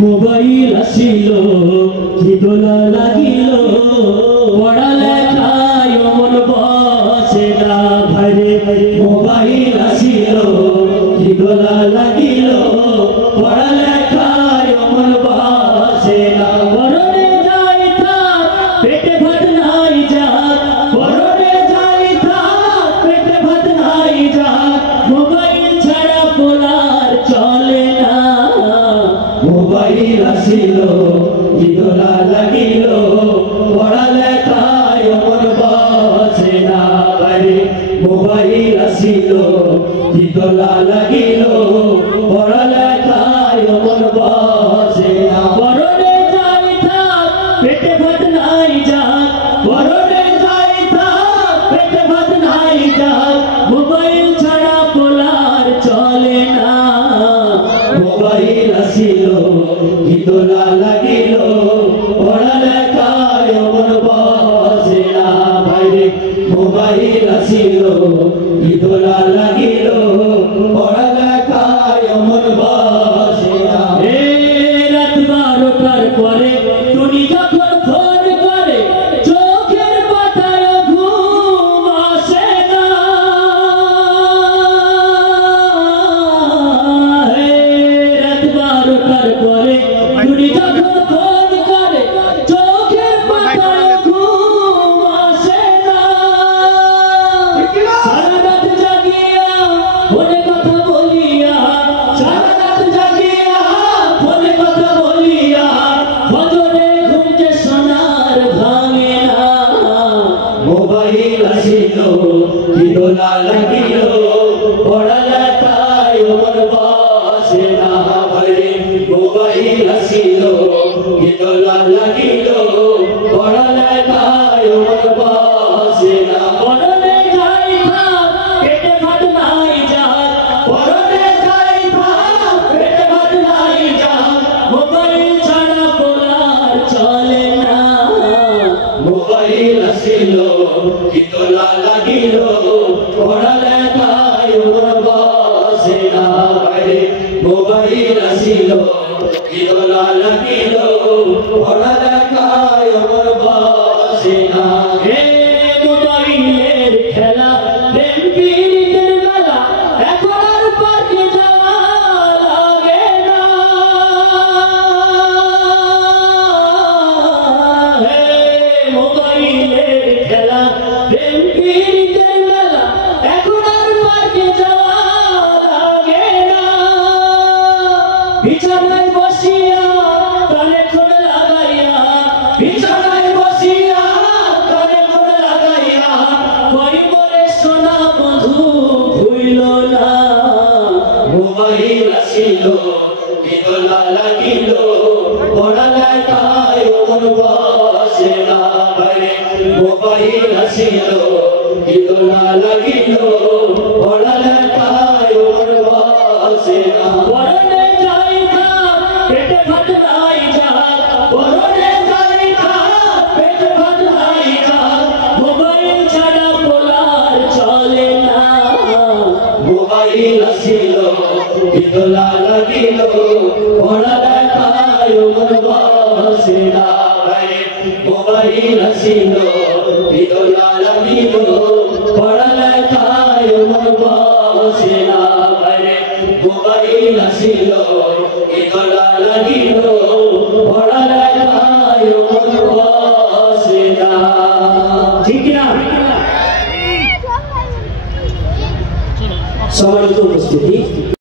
Mobile আসিল কি দোলা লাগিল পড়ালেখায় মন বসে না ভাইরে মোবাইল আসিল কি দোলা লাগিল পড়ালেখায় মন বসে না পরনে যাই থাক পেটে ভাত নাই যাক পরনে যাই থাক পেটে ভাত নাই যাক মোবাইল ছাড়া বলার চলে না মোবাইল আসিল কি দোলা লাগিল পড়ালেখায় মন বসে না ভাইরে মোবাইল আসিল কি দোলা লাগিল পড়ালেখায় মন বসে না পরনে যাই থাক পেটে ভাত নাই যাক পরনে যাই থাক পেটে ভাত নাই যাক মোবাইল ছাড়া বলার চলে না মোবাইল আসিল কি দোলা লাগিল পড়ালেখায় মন বসে না ভাইরে মোবাইল আসিল কি দোলা লাগিল পড়ালেখায় মন বসে না রাত 12টার পরে টুনি যখন ফোন করে চোখের পাতায় ঘুম আসে না রাত 12টার পরে টুনি যখন ফোন করে চোখের পাতায় ঘুম আসে না সারা রাত জাগিয়া ফোনে কথা বলিয়া সারা রাত জাগিয়া ফোনে কথা বলিয়া ফজরে ঘুম যে সোনার ভাঙে না মোবাইল আসিল কি দোলা লাগিল পড়ালেখায় মন বসে না ভাইরে মোবাইল আসিল কি দোলা লাগিল পড়ালেখায় মন বসে না পরনে যাই থাক পেটে ভাত নাই যাক পরনে যাই থাক পেটে ভাত নাই যাক মোবাইল ছাড়া বলার চলে না মোবাইল আসিল কি দোলা লাগিল পড়ালেখায় মন বসে না ভাইরে মোবাইল আসিল কি দোলা লাগিল পড়ালেখায় মন বসে না মোবাইলের খেলা প্রেম প্রীতির মেলা এখন আর পার্কে যাওয়া লাগে না মোবাইলের খেলা প্রেম প্রীতির মেলা এখন আর পার্কে যাওয়া লাগে না বিছানায় বসিয়া কানে ফোন লাগাইয়া বিছানায় বসিয়া কানে ফোন লাগাইয়া কই বলে সোনা বন্ধু ভুইল না মোবাইল আসিল কি দোলা লাগিল পড়ালেখায় মন বসে না ভাইরে মোবাইল আসিল কি দোলা লাগিল পড়ালেখায় মন বসে না পরনে যাই থাক পেটে ভাত নাই যাক পরনে যাই থাক পেটে ভাত নাই যাক মোবাইল ছাড়া বলার চলে না মোবাইল আসিল কি দোলা লাগিল পড়ালেখায় মন বসে না ভাইরে মোবাইল আসিল কি দোলা লাগিল পড়ালেখায় মন বসে না ভাইরে মোবাইল আসিল কি দোলা লাগিল পড়ালেখায় মন বসে না ঠিক না সম্মানিত উপস্থিতি।